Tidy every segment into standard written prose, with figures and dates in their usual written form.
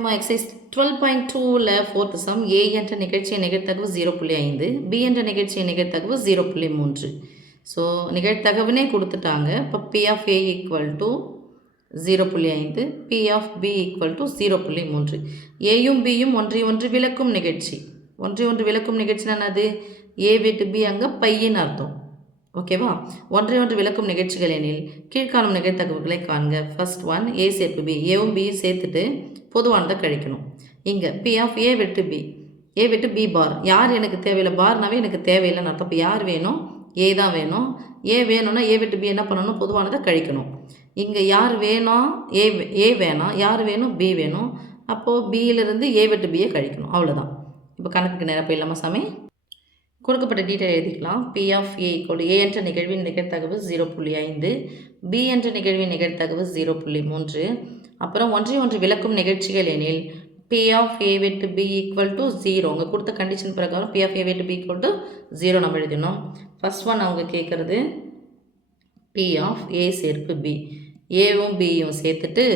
நம்ம exercise 12.2ல் fourth some ஏ என்ற நிகழ்ச்சியின் நிகழ்த்தகவு 0.5 பி என்ற நிகழ்ச்சியின் நிகழ்த்தகவு 0.3. ஸோ நிகழ்த்தகவுனே கொடுத்துட்டாங்க. இப்போ P of A equal to 0.5 P of B equal to 0.3. ஏயும் பியும் ஒன்று விளக்கும் நிகழ்ச்சி. ஒன்று விளக்கும் நிகழ்ச்சினா என்னது? ஏ விட்டு பி அங்கே பையின்னு அர்த்தம். ஓகேவா? ஒன்று விளக்கும் நிகழ்ச்சிகள் எனில் கீழ்காணும் நிகழ்த்தகவுகளை காண்க. ஃபர்ஸ்ட் ஒன் ஏ சேர்ப்பு பி. ஏவும் பியும் சேர்த்துட்டு பொதுவானதை கழிக்கணும். இங்கே பி ஆஃப் ஏ விட்டு பி பார். யார் எனக்கு தேவையில்லை? பார்னாவே எனக்கு தேவையில்லைன்னு அர்த்தம். இப்போ யார் வேணும்? ஏ தான் வேணும். ஏ வேணும்னா ஏ விட்டு பி என்ன பண்ணணும்? பொதுவானதை கழிக்கணும். இங்கே யார் வேணும்? ஏ வேணாம். யார் வேணும்? பி வேணும். அப்போது பியிலிருந்து ஏ விட்டு பியை கழிக்கணும். அவ்வளோதான். இப்போ கணக்குக்கு நேரம் போயிடலாமா சாமி? கொடுக்கப்பட்ட டீட்டெயில் எழுதிக்கலாம். B of A equal a என்ற நிகழ்வின் நிகழ்த்தகவு 0.5 பி என்ற நிகழ்வின் நிகழ்த்தகவு 0.3. அப்புறம் ஒன்று விளக்கும் நிகழ்ச்சிகள் எனில் பி ஆஃப் ஏ விட்டு பி ஈக்குவல் டு 0. அவங்க கொடுத்த கண்டிஷன் பிரகாரம் பி ஆஃப் ஏ விட்டு பி ஈக்குவல் டு 0 நம்ம எழுதணும். ஃபர்ஸ்ட் ஒன் அவங்க கேட்குறது பி ஆஃப் ஏ சேர்ப்பு பி. ஏவும் பியும் சேர்த்துட்டு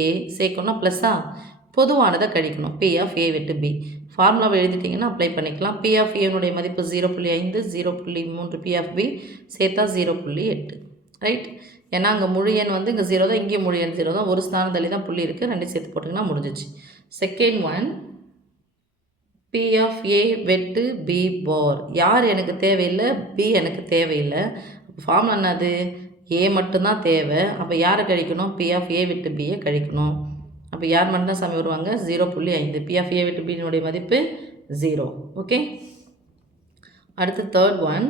ஏ சேர்க்கணும் ப்ளஸ்ஸா பொதுவானதை கழிக்கணும். பி ஆஃப் ஏ விட்டு பி ஃபார்முலாவை எழுதிட்டிங்கன்னா அப்ளை பண்ணிக்கலாம். பி ஆஃப் ஏனுடைய மதிப்பு 0.5 0.3 பி ஆஃப் பி சேர்த்தா 0.8. ரைட்? ஏன்னா அங்கே முழு எண் வந்து இங்கே 0 தான், இங்கேயும் முழு எண் 0 தான். ஒரு ஸ்தானம் தள்ளி தான் புள்ளி இருக்குது. ரெண்டு சேர்த்து போட்டிங்கன்னா முடிஞ்சிச்சு. செகண்ட் ஒன் பி ஆஃப் ஏ வெட்டு பி பார். யார் எனக்கு தேவையில்லை? பி எனக்கு தேவையில்லை. ஃபார்முலா என்னது? ஏ மட்டும்தான் தேவை. அப்போ யாரை கழிக்கணும்? பி ஆஃப் ஏ விட்டு பியை கழிக்கணும். அப்போ யார் மட்டும்தான் சாமி வருவாங்க? 0.5. பி ஆஃப் ஏ விட்டு பியினுடைய மதிப்பு 0. ஓகே. அடுத்து தேர்ட் ஒன்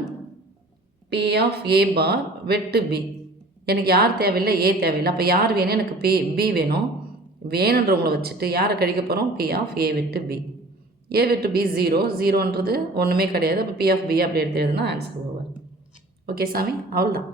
பி ஆஃப் ஏ பார் வெட்டு பி. எனக்கு யார் தேவையில்லை? ஏ தேவையில்லை. அப்போ யார் வேணும்? எனக்கு பி வேணும். வேணுன்றவங்களை வச்சுட்டு யாரை கழிக்க போகிறோம்? பி ஆஃப் ஏ விட்டு பி. ஏ விட்டு பி 0ன்றது ஒன்றுமே கிடையாது. அப்போ பி ஆஃப் பி அப்படி எடுத்து எழுதுனா ஆன்சர் ஓவர். ஓகே சாமி, அவ்வளோதான்.